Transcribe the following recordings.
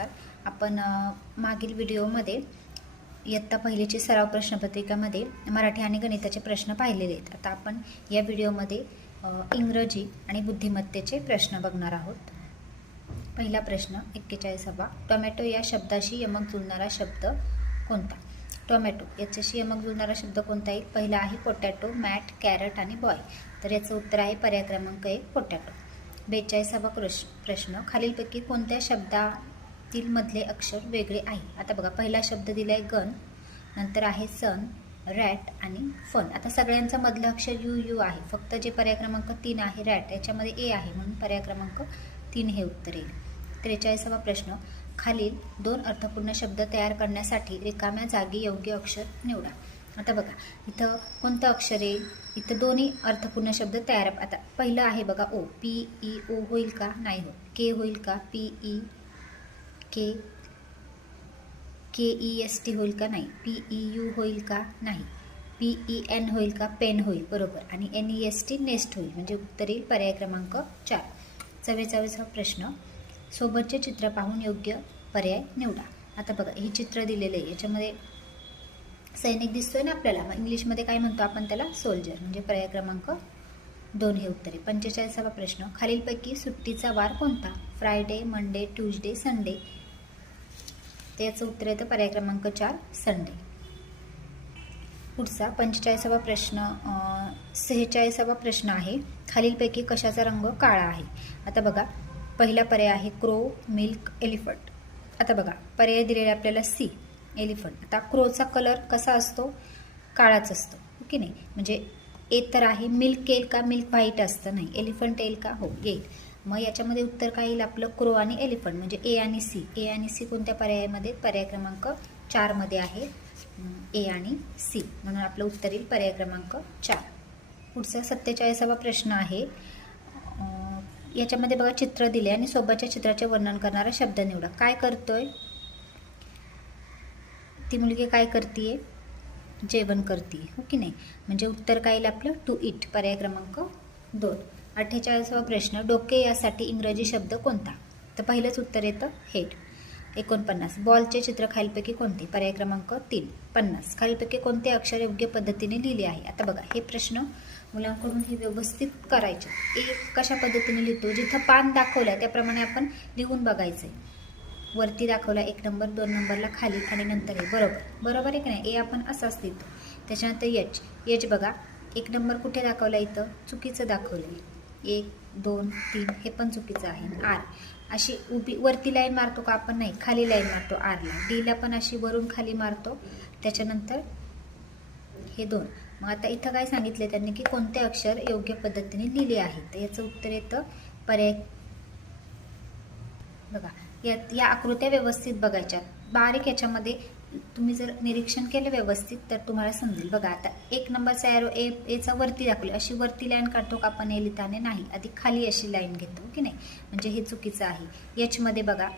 नमस्कार आपण मागील व्हिडिओमध्ये इयत्ता पहिलीची सराव प्रश्नपत्रिकामध्ये मराठी आणि गणिताचे प्रश्न पाहिलेले आहेत. आता आपण या व्हिडिओमध्ये इंग्रजी आणि बुद्धिमत्तेचे प्रश्न बघणार आहोत. पहिला प्रश्न एक्केचाळीसावा. टोमॅटो या शब्दाशी यमक जुळणारा शब्द कोणता? टोमॅटो याच्याशी यमक जुळणारा शब्द कोणता? येईल पहिला आहे पोटॅटो मॅट कॅरट आणि बॉय. तर याचं उत्तर आहे पर्याय क्रमांक एक पोटॅटो. बेचाळीसावा प्रश प्रश्न खालीलपैकी कोणत्या शब्दा मधले अक्षर वेगळे आहे. आता बघा पहिला शब्द दिला आहे गन नंतर आहे सन रॅट आणि फन. आता सगळ्यांचा मधलं अक्षर यू यू आहे. फक्त जे पर्याय क्रमांक तीन आहे रॅट याच्यामध्ये ए आहे म्हणून पर्याय क्रमांक तीन हे उत्तर येईल. त्रेचाळीसावा प्रश्न खालील दोन अर्थपूर्ण शब्द तयार करण्यासाठी रिकाम्या जागी योग्य अक्षर निवडा. आता बघा इथं कोणतं अक्षर येईल? इथं दोन्ही अर्थपूर्ण शब्द तयार आता पहिलं आहे बघा ओ. पी ई ओ होईल का? नाही हो के होईल का? P E K K E S T होईल का नाही? पी ई यू होईल का नाही? पी ई एन होईल का? पेन होईल बरोबर. आणि N E S T nest होईल म्हणजे उत्तर येईल पर्याय क्रमांक चार. चव्वेचाळीसावा प्रश्न. सोबतचे चित्र पाहून योग्य पर्याय निवडा. आता बघा हे चित्र दिलेलं आहे. याच्यामध्ये सैनिक दिसतोय ना आपल्याला? मग इंग्लिशमध्ये काय म्हणतो आपण त्याला? सोल्जर म्हणजे पर्याय क्रमांक दोन हे उत्तरे. पंचेचाळीसावा प्रश्न. खालीलपैकी सुट्टीचा वार कोणता? फ्रायडे मंडे ट्यूजडे संडे तर याचं उत्तर येतं पर्याय क्रमांक चार संडे. पुढचा पंचेचाळीसावा प्रश्न सेहेचाळीसावा प्रश्न आहे खालीलपैकी कशाचा रंग काळा आहे? आता बघा पहिला पर्याय आहे क्रो मिल्क एलिफंट. आता बघा पर्याय दिलेला आपल्याला सी एलिफंट. आता क्रोचा कलर कसा असतो? काळाच असतो हो ओके नाही? म्हणजे ए तर आहे मिल्क येईल का? मिल्क व्हाईट असतं नाही. एलिफंट येईल का? हो येईल. मग याच्यामध्ये उत्तर काय येईल आपलं? क्रो आणि एलिफंट म्हणजे ए आणि सी. ए आणि सी कोणत्या पर्यायामध्ये? पर्याय क्रमांक चारमध्ये आहे. ए आणि सी. म्हणून आपलं उत्तर येईल पर्याय क्रमांक चार. पुढचा सत्तेचाळीसावा प्रश्न आहे. याच्यामध्ये बघा चित्र दिले आणि सोबतच्या चित्राचे वर्णन करणारा शब्द निवडा. काय करतोय? ती मुलगी काय करते जेवण करते हो की नाही? म्हणजे उत्तर काय येईल आपलं? टू इट पर्याय क्रमांक दोन. अठ्ठेचाळीसावा प्रश्न डोके यासाठी इंग्रजी शब्द कोणता? तर पहिलंच उत्तर येतं हेड. एकोणपन्नास. बॉलचे चित्र खालीलपैकी कोणते? पर्याय क्रमांक तीन. पन्नास. खालीलपैकी कोणते अक्षर योग्य पद्धतीने लिहिले आहे? आता बघा हे प्रश्न मुलांकडून हे व्यवस्थित करायचे. एक कशा पद्धतीने लिहितो? जिथं पान दाखवलं आहे त्याप्रमाणे आपण लिहून बघायचं आहे वरती दाखवला एक नंबर दोन नंबरला खाली आणि नंतर हे बरोबर. बरोबर आहे की नाही? ए आपण असाच लिहितो. त्याच्यानंतर यच. यच बघा एक नंबर कुठे दाखवला इथं? चुकीचं दाखवलं आहे एक दोन तीन हे पण चुकीचं आहे. आर. अशी उभी वरती लाईन मारतो का आपण? नाही. खाली लाईन मारतो आरला. डीला पण अशी वरून खाली मारतो. त्याच्यानंतर हे दोन. मग आता इथं काय सांगितलं त्यांनी की कोणते अक्षर योग्य पद्धतीने लिहिले आहेत? तर याचं उत्तर येतं पर्याय बघा. या या आकृत्या व्यवस्थित बघायच्या. बारीक याच्यामध्ये तुम्ही जर निरीक्षण केलं व्यवस्थित तर तुम्हाला समजेल. बघा आता एक नंबरचा एरो ए एचा वरती दाखवली. अशी वरती लाईन काढतो का आपण? ए लिहिताने नाही. आधी खाली अशी लाईन घेतो की नाही? म्हणजे हे चुकीचं आहे. याचमध्ये बघा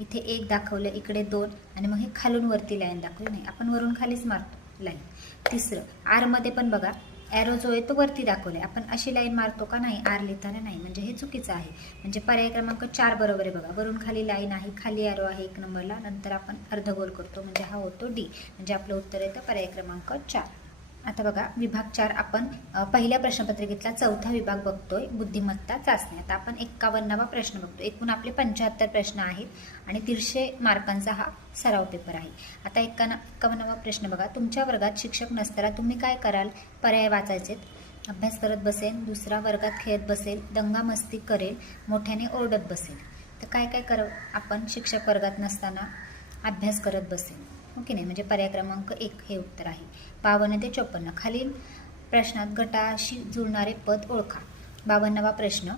इथे एक दाखवलं इकडे दोन आणि मग हे खालून वरती लाईन दाखवली. नाही आपण वरून खालीच मारतो लाईन तिसरं आरमध्ये पण बघा ॲरो जो आहे तो वरती दाखवलाय. आपण अशी लाईन मारतो का नाही? आर लिहिताना नाही. म्हणजे हे चुकीचं आहे. म्हणजे पर्याय क्रमांक चार बरोबर आहे बघा. वरून खाली लाईन आहे खाली ॲरो आहे एक नंबरला नंतर आपण अर्धगोल करतो. म्हणजे हा होतो डी म्हणजे आपलं उत्तर येतं पर्याय क्रमांक चार. आता बघा विभाग चार आपण पहिल्या प्रश्नपत्रिकेतला चौथा विभाग बघतोय बुद्धिमत्ता चाचणी. आता आपण एक्कावन्नावा प्रश्न बघतो एकूण आपले पंच्याहत्तर प्रश्न आहेत आणि दीडशे मार्कांचा हा सराव पेपर आहे. आता एक्काना एक्कावन्नावा प्रश्न बघा. तुमच्या वर्गात शिक्षक नसताना तुम्ही काय कराल? पर्याय वाचायचेत. अभ्यास करत बसेल दुसरा वर्गात खेळत बसेल दंगा मस्ती करेल मोठ्याने ओरडत बसेल. तर काय काय कर आपण शिक्षक वर्गात नसताना अभ्यास करत बसेल. हो ओके नाही? म्हणजे पर्याय क्रमांक एक हे उत्तर आहे. बावन्न ते चोपन्न. खालील प्रश्नात गटाशी जुळणारे पद ओळखा. बावन्नावा प्रश्न.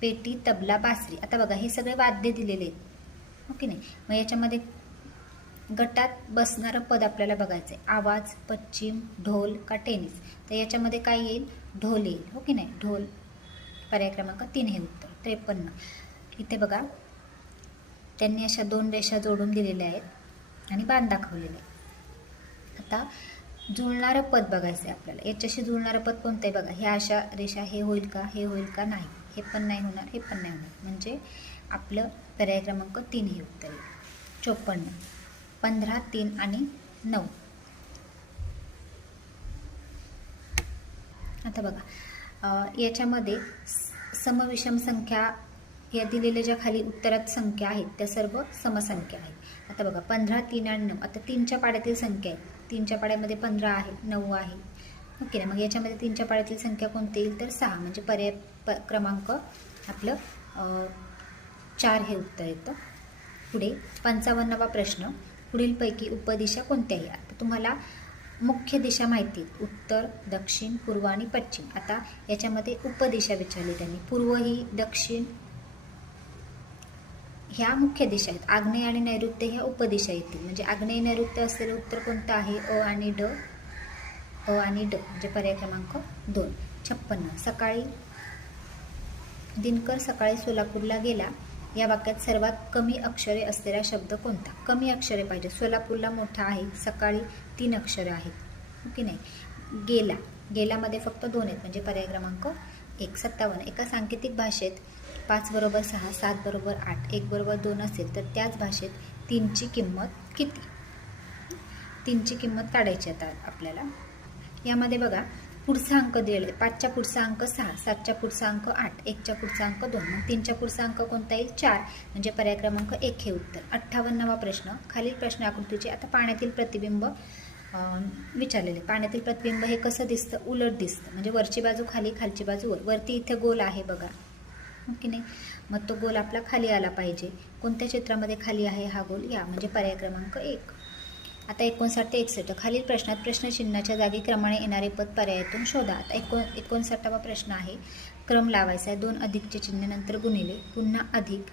पेटी तबला बासरी. आता बघा हे सगळे वाद्य दिलेले आहेत. ओके की नाही? मग याच्यामध्ये गटात बसणारं पद आपल्याला बघायचं आहे आवाज पश्चिम ढोल का टेनिस? तर याच्यामध्ये काय येईल? ढोल येईल. हो की नाही? ढोल. पर्याय क्रमांक तीन हे उत्तर. त्रेपन्न. इथे बघा त्यांनी अशा दोन रेषा जोडून दिलेल्या आहेत. आणि बाण दाखवलेले. आहे आता जुळणारं पद बघायचं आहे आपल्याला. याच्याशी जुळणारं पद कोणतं आहे बघा? ह्या अशा रेषा हे होईल का? हे होईल का? नाही. हे पण नाही होणार हे पण नाही होणार. म्हणजे आपलं पर्याय क्रमांक तीन हे उत्तर आहे. चोपन्न पंधरा तीन आणि नऊ. आता बघा. याच्यामध्ये समविषम संख्या या दिलेल्या ज्या खाली उत्तरात संख्या आहेत त्या सर्व समसंख्या आहेत. आता बघा पंधरा तीन आणि नऊ. आता तीनच्या पाड्यातील संख्या आहे तीनच्या पाड्यामध्ये पंधरा आहे नऊ आहे. ओके ना मग याच्यामध्ये तीनच्या पाड्यातील संख्या कोणती येईल? तर सहा. म्हणजे पर्याय प क्रमांक आपलं चार हे उत्तर येतं. पुढे पंचावन्नवा प्रश्न. पुढीलपैकी उपदिशा कोणत्या आहे आता तुम्हाला मुख्य दिशा माहिती आहेत. उत्तर दक्षिण पूर्व आणि पश्चिम. आता याच्यामध्ये उपदिशा विचारली त्यांनी. पूर्व ही दक्षिण ह्या मुख्य दिशा आहेत. आग्नेय आणि नैऋत्य ह्या उपदिशा येतील म्हणजे आग्नेय नैऋत्य असलेलं उत्तर कोणतं आहे? अ आणि ड. अ आणि ड म्हणजे पर्याय क्रमांक दोन. छप्पन्न. सकाळी दिनकर सकाळी सोलापूरला गेला. या वाक्यात सर्वात कमी अक्षरे असलेला शब्द कोणता? कमी अक्षरे पाहिजे. सोलापूरला मोठा आहे. सकाळी तीन अक्षरे आहेत. हो की नाही? गेला. गेलामध्ये फक्त दोन आहेत. म्हणजे पर्याय क्रमांक एक. सत्तावन्न. एका सांकेतिक भाषेत पाच बरोबर सहा सात बरोबर आठ एक बरोबर दोन असेल तर त्याच भाषेत तीनची किंमत किती? तीनची किंमत काढायची आता आपल्याला. यामध्ये बघा पुढचा अंक दिलेला आहे पाचच्या पुढचा अंक सहा सातच्या पुढचा अंक आठ एकच्या पुढचा अंक दोन मग तीनच्या पुढचा अंक कोणता येईल? चार. म्हणजे पर्याय क्रमांक एक हे उत्तर. अठ्ठावन्नावा प्रश्न. खालील प्रश्न आकृतीचे आता पाण्यातील प्रतिबिंब विचारलेले. पाण्यातील प्रतिबिंब हे कसं दिसतं? उलट दिसतं. म्हणजे वरची बाजू खाली खालची बाजू वर. वरती इथे गोल आहे बघा. हो की नाही? मग तो गोल आपला खाली आला पाहिजे. कोणत्या चित्रामध्ये खाली आहे हा गोल? या म्हणजे पर्याय क्रमांक एक. आता एकोणसाठ ते एकसष्ट. खालील प्रश्नात प्रश्नचिन्हाच्या जागी क्रमाने येणारे पद पर्यायातून शोधा. आता एकोण एकोणसाठावा प्रश्न आहे. क्रम लावायचा आहे. दोन अधिकचे चिन्ह नंतर गुणिले. पुन्हा अधिक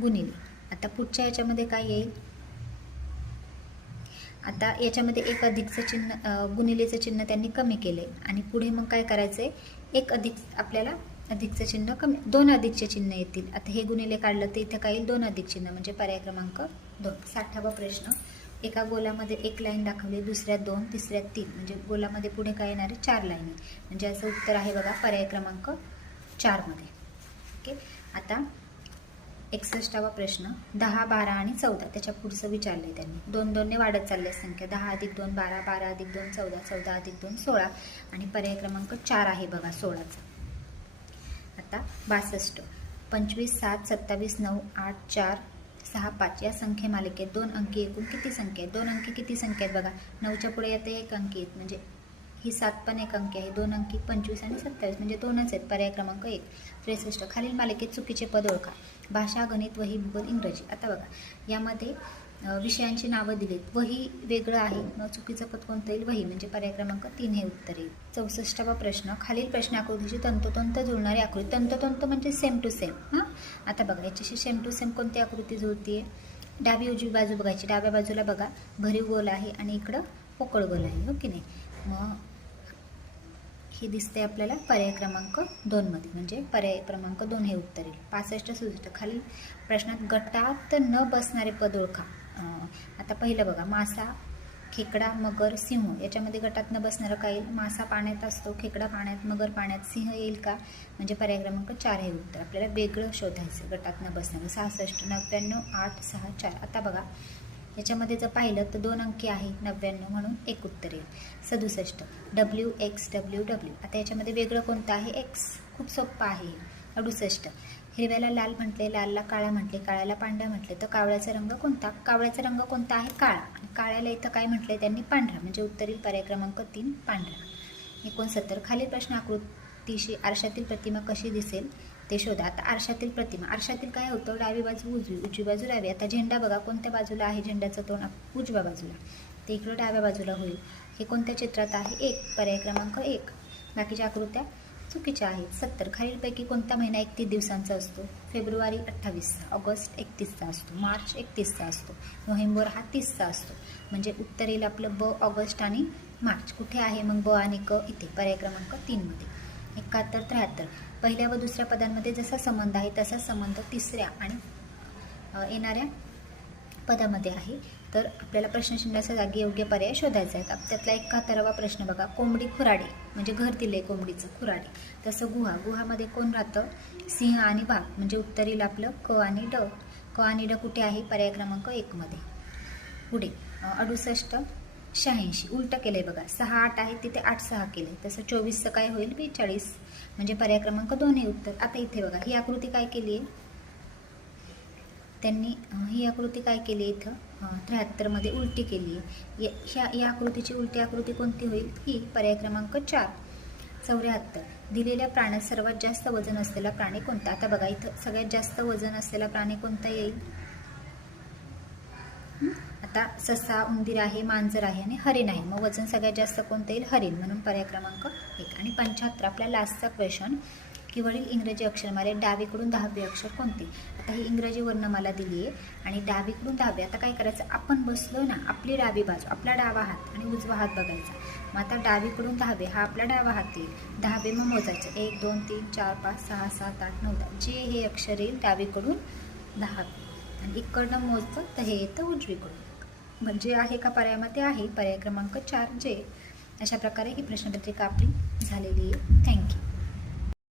गुणिले. आता पुढच्या याच्यामध्ये काय येईल? आता याच्यामध्ये एक अधिकचं चिन्ह गुणिलेचं चिन्ह त्यांनी कमी केले आणि पुढे मग काय करायचं आहे एक अधिक आपल्याला अधिकचं चिन्ह कमी दोन अधिकचे चिन्ह येतील. आता हे गुणिले काढलं तर इथं काय येईल दोन अधिक चिन्ह म्हणजे पर्याय क्रमांक दोन. साठावा प्रश्न. एका गोलामध्ये एक लाईन दाखवली दुसऱ्यात दोन तिसऱ्यात तीन. म्हणजे गोलामध्ये पुढे काय येणार आहे? चार लाईनी म्हणजे असं उत्तर आहे बघा पर्याय क्रमांक चारमध्ये. ओके? आता एकसष्टावा प्रश्न. दहा बारा आणि चौदा. त्याच्या पुढचं विचारलंय त्यांनी. दोन दोनने वाढत चालली आहे संख्या. दहा अधिक दोन बारा बारा अधिक दोन चौदा चौदा अधिक दोन सोळा. आणि पर्याय क्रमांक चार आहे बघा सोळाचा. आता बासष्ट. पंचवीस सात सत्तावीस नऊ आठ चार सहा पाच. या संख्ये मालिकेत दोन अंकी एकूण किती संख्या आहेत? दोन अंकी किती संख्या आहेत बघा. नऊच्या पुढे येते एक अंकी आहेत. म्हणजे ही सात पण एक अंकी आहे. दोन अंकी पंचवीस आणि सत्तावीस. म्हणजे दोनच आहेत. पर्याय क्रमांक एक. त्रेसष्ट. खालील मालिकेत चुकीचे पद ओळखा. भाषा गणित वही भूगोल इंग्रजी. आता बघा. यामध्ये विषयांची नावं दिलीत. वही वेगळं आहे. मग चुकीचं पद कोणतं येईल? वही. म्हणजे पर्याय क्रमांक तीन हे उत्तर येईल. चौसष्टावा प्रश्न. खालील प्रश्न आकृतीची तंतोतंत जुळणारी आकृती. तंतोतंत म्हणजे सेम टू सेम हां? आता बघा याच्याशी सेम टू सेम कोणती आकृती जुळतीये? डावी उजवी बाजू बघायची. डाव्या बाजूला बघा भरीव गोल आहे आणि इकडं पोकळ गोल आहे. हो की नाही? मग हे दिसते आपल्याला पर्याय क्रमांक दोनमध्ये म्हणजे पर्याय क्रमांक दोन हे उत्तर येईल. पासष्ट सुसष्ट खालील प्रश्नात गटात न बसणारे पद ओळखा. आता पहिलं बघा मासा खेकडा मगर सिंह याच्यामध्ये गटातनं बसणारं काय मासा पाण्यात असतो खेकडा पाण्यात मगर पाण्यात सिंह येईल का? म्हणजे पर्याय क्रमांक चार हे उत्तर. आपल्याला वेगळं शोधायचं गटातनं बसणारं सहासष्ट नव्याण्णव आठ सहा चार. आता बघा याच्यामध्ये जर पाहिलं तर दोन अंकी आहे नव्याण्णव म्हणून एक उत्तर येईल. सदुसष्ट डब्ल्यू एक्स डब्ल्यू डब्ल्यू आता याच्यामध्ये वेगळं कोणतं आहे? एक्स खूप सोप्पं आहे. अडुसष्ट हिरव्याला लाल म्हटले लालला काळा म्हटले काळ्याला पांढरा म्हटले. तर कावळ्याचा रंग कोणता? कावळ्याचा रंग कोणता आहे? काळा. आणि काळ्याला इथं काय म्हटले त्यांनी? पांढरा. म्हणजे उत्तरील पर्याय क्रमांक तीन पांढरा. एकोणसत्तर. खालील प्रश्न आकृतीशी आरशातील प्रतिमा कशी दिसेल? ते शोधा. आता आरशातील प्रतिमा. आरशातील काय होतं? डावी बाजू उजवी उजवी बाजू डावी. आता झेंडा बघा. कोणत्या बाजूला आहे झेंड्याचं तोंड? उजव्या बाजूला. ते इकडं डाव्या बाजूला होईल. हे कोणत्या चित्रात आहे? एक. पर्याय क्रमांक एक. बाकीच्या आकृत्या चुकीच्या आहेत. सत्तर खालीलपैकी कोणता महिना एकतीस दिवसांचा असतो? फेब्रुवारी अठ्ठावीसचा ऑगस्ट एकतीसचा असतो मार्च एकतीसचा असतो नोव्हेंबर हा तीसचा असतो. म्हणजे उत्तर येईल आपलं ब ऑगस्ट आणि मार्च. कुठे आहे मग ब आणि क? इथे पर्याय क्रमांक तीनमध्ये एकाहत्तर त्र्याहत्तर. पहिल्या व दुसऱ्या पदांमध्ये जसा संबंध आहे तसा संबंध तिसऱ्या आणि येणाऱ्या पदामध्ये आहे. तर आपल्याला प्रश्नचिन्हाच्या जागी योग्य पर्याय शोधायचा आहे. आप- त्यातला एकाहत्तरावा प्रश्न बघा. कोंबडी खुराडे म्हणजे घर दिले कोंबडीचं खुराडे. तसं गुहा. गुहामध्ये कोण राहतं? सिंह आणि वाघ म्हणजे उत्तरील आपलं क आणि ड. क आणि ड कुठे आहे? पर्याय क्रमांक एकमध्ये पुढे. अडुसष्ट शहाऐंशी. उलटं केलं आहे बघा. सहा आठ आहे. तिथे आठ सहा केले तसं चोवीसचं काय होईल बेचाळीस म्हणजे पर्याय क्रमांक दोन आहे उत्तर. आता इथे बघा. ही आकृती काय केली आहे त्यांनी ही आकृती काय केली आहे इथं त्र्याहत्तरमध्ये उलटी केली आहे. ह्या या आकृतीची उलटी आकृती कोणती होईल? ही पर्याय क्रमांक चार. चौऱ्याहत्तर. दिलेल्या प्राण्यात सर्वात जास्त वजन असलेला प्राणी कोणता? आता बघा इथं सगळ्यात जास्त वजन असलेला प्राणी कोणता येईल? आता ससा उंदीर आहे मांजर आहे आणि हरिण आहे. मग वजन सगळ्यात जास्त कोणतं येईल? हरिण. म्हणून पर्याय क्रमांक एक. आणि पंच्याहत्तर. आपला लास्टचा क्वेश्चन की वरील इंग्रजी अक्षरमाले डावीकडून दहावे अक्षर कोणते? आता ही इंग्रजी वर्णमाला दिली आहे आणि डावीकडून दहावे. आता काय करायचं? आपण बसलो ना आपली डावी बाजू आपला डावा हात आणि उजवा हात बघायचा. मग आता डावीकडून दहावे हा आपला डावा हात येईल. दहावे मग मोजायचे. एक दोन तीन चार पाच सहा सात आठ नऊ दहा. जे हे अक्षर येईल डावीकडून दहावे. आणि इकडनं मोजतं तर हे येतं उजवीकडून. म्हणजे आहे का पर्यायामध्ये आहे. पर्याय क्रमांक चार जे अशा प्रकारे ही प्रश्नपत्रिका आपली झालेली आहे. थँक्यू